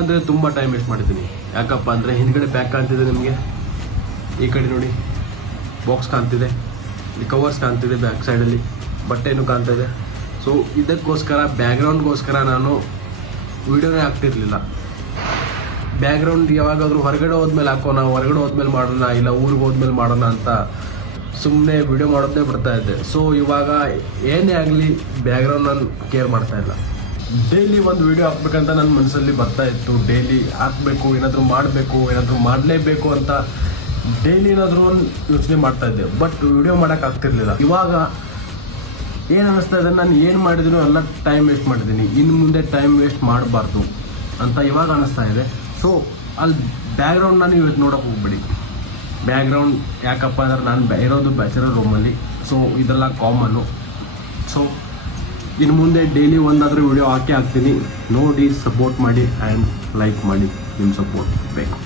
ಅಂದರೆ ತುಂಬ time waste ಮಾಡಿದ್ದೀನಿ. ಯಾಕಪ್ಪ ಅಂದರೆ ಹಿಂದ್ಗಡೆ ಬ್ಯಾಗ್ ಕಾಣ್ತಿದೆ ನಿಮಗೆ, ಈ ಕಡೆ ನೋಡಿ ಬಾಕ್ಸ್ ಕಾಣ್ತಿದೆ, ಇಲ್ಲಿ ಕವರ್ಸ್ ಕಾಣ್ತಿದೆ, ಬ್ಯಾಕ್ ಸೈಡಲ್ಲಿ ಬಟ್ಟೆನೂ ಕಾಣ್ತಿದೆ. ಸೊ ಇದಕ್ಕೋಸ್ಕರ ಬ್ಯಾಕ್ಗ್ರೌಂಡ್ಗೋಸ್ಕರ ನಾನು ವೀಡಿಯೋನೇ ಆಗ್ತಿರ್ಲಿಲ್ಲ. ಬ್ಯಾಕ್ಗ್ರೌಂಡ್ ಯಾವಾಗಾದರೂ ಹೊರಗಡೆ ಹೋದ್ಮೇಲೆ ಹಾಕೋಣ, ಹೊರಗಡೆ ಹೋದ್ಮೇಲೆ ಮಾಡೋಣ, ಇಲ್ಲ ಊರಿಗೆ ಹೋದ್ಮೇಲೆ ಮಾಡೋಣ ಅಂತ ಸುಮ್ಮನೆ ವಿಡಿಯೋ ಮಾಡೋದೇ ಬಿಡ್ತಾ ಇದ್ದೆ. ಸೊ ಇವಾಗ ಏನೇ ಆಗಲಿ ಬ್ಯಾಕ್ಗ್ರೌಂಡ್ ನಾನು ಕೇರ್ ಮಾಡ್ತಾ ಇಲ್ಲ. ಡೈಲಿ ಒಂದು ವಿಡಿಯೋ ಹಾಕ್ಬೇಕಂತ ನನ್ನ ಮನಸ್ಸಲ್ಲಿ ಬರ್ತಾ ಇತ್ತು. ಡೈಲಿ ಹಾಕಬೇಕು, ಏನಾದರೂ ಮಾಡಬೇಕು, ಏನಾದರೂ ಮಾಡಲೇಬೇಕು ಅಂತ ಡೈಲಿ ಏನಾದರೂ ಒಂದು ಯೋಚನೆ ಮಾಡ್ತಾ ಇದ್ದೆ. ಬಟ್ ವಿಡಿಯೋ ಮಾಡೋಕ್ಕಾಗ್ತಿರ್ಲಿಲ್ಲ. ಇವಾಗ ಏನು ಅನ್ನಿಸ್ತಾ ಇದೆ, ನಾನು ಏನು ಮಾಡಿದ್ರು ಎಲ್ಲ ಟೈಮ್ ವೇಸ್ಟ್ ಮಾಡಿದ್ದೀನಿ, ಇನ್ನು ಮುಂದೆ ಟೈಮ್ ವೇಸ್ಟ್ ಮಾಡಬಾರ್ದು ಅಂತ ಇವಾಗ ಅನ್ನಿಸ್ತಾ ಇದೆ. ಸೊ ಅಲ್ಲಿ ಬ್ಯಾಕ್ಗ್ರೌಂಡ್ನ ನೀವು ಇವತ್ತು ನೋಡೋಕೆ ಹೋಗ್ಬಿಡಿ. ಬ್ಯಾಕ್ಗ್ರೌಂಡ್ ಯಾಕಪ್ಪ ಅಂದ್ರೆ ನಾನು ಇರೋದು ಬ್ಯಾಚಲರ್ ರೂಮಲ್ಲಿ. ಸೊ ಇದೆಲ್ಲ ಕಾಮನ್ನು. ಸೊ ಇನ್ನು ಮುಂದೆ ಡೈಲಿ ಒಂದಾದರೂ ವಿಡಿಯೋ ಹಾಕಿ ಹಾಕ್ತೀನಿ. ನೋಡಿ, ಸಪೋರ್ಟ್ ಮಾಡಿ ಆ್ಯಂಡ್ ಲೈಕ್ ಮಾಡಿ. ನಿಮ್ಮ ಸಪೋರ್ಟ್ ಬೇಕು.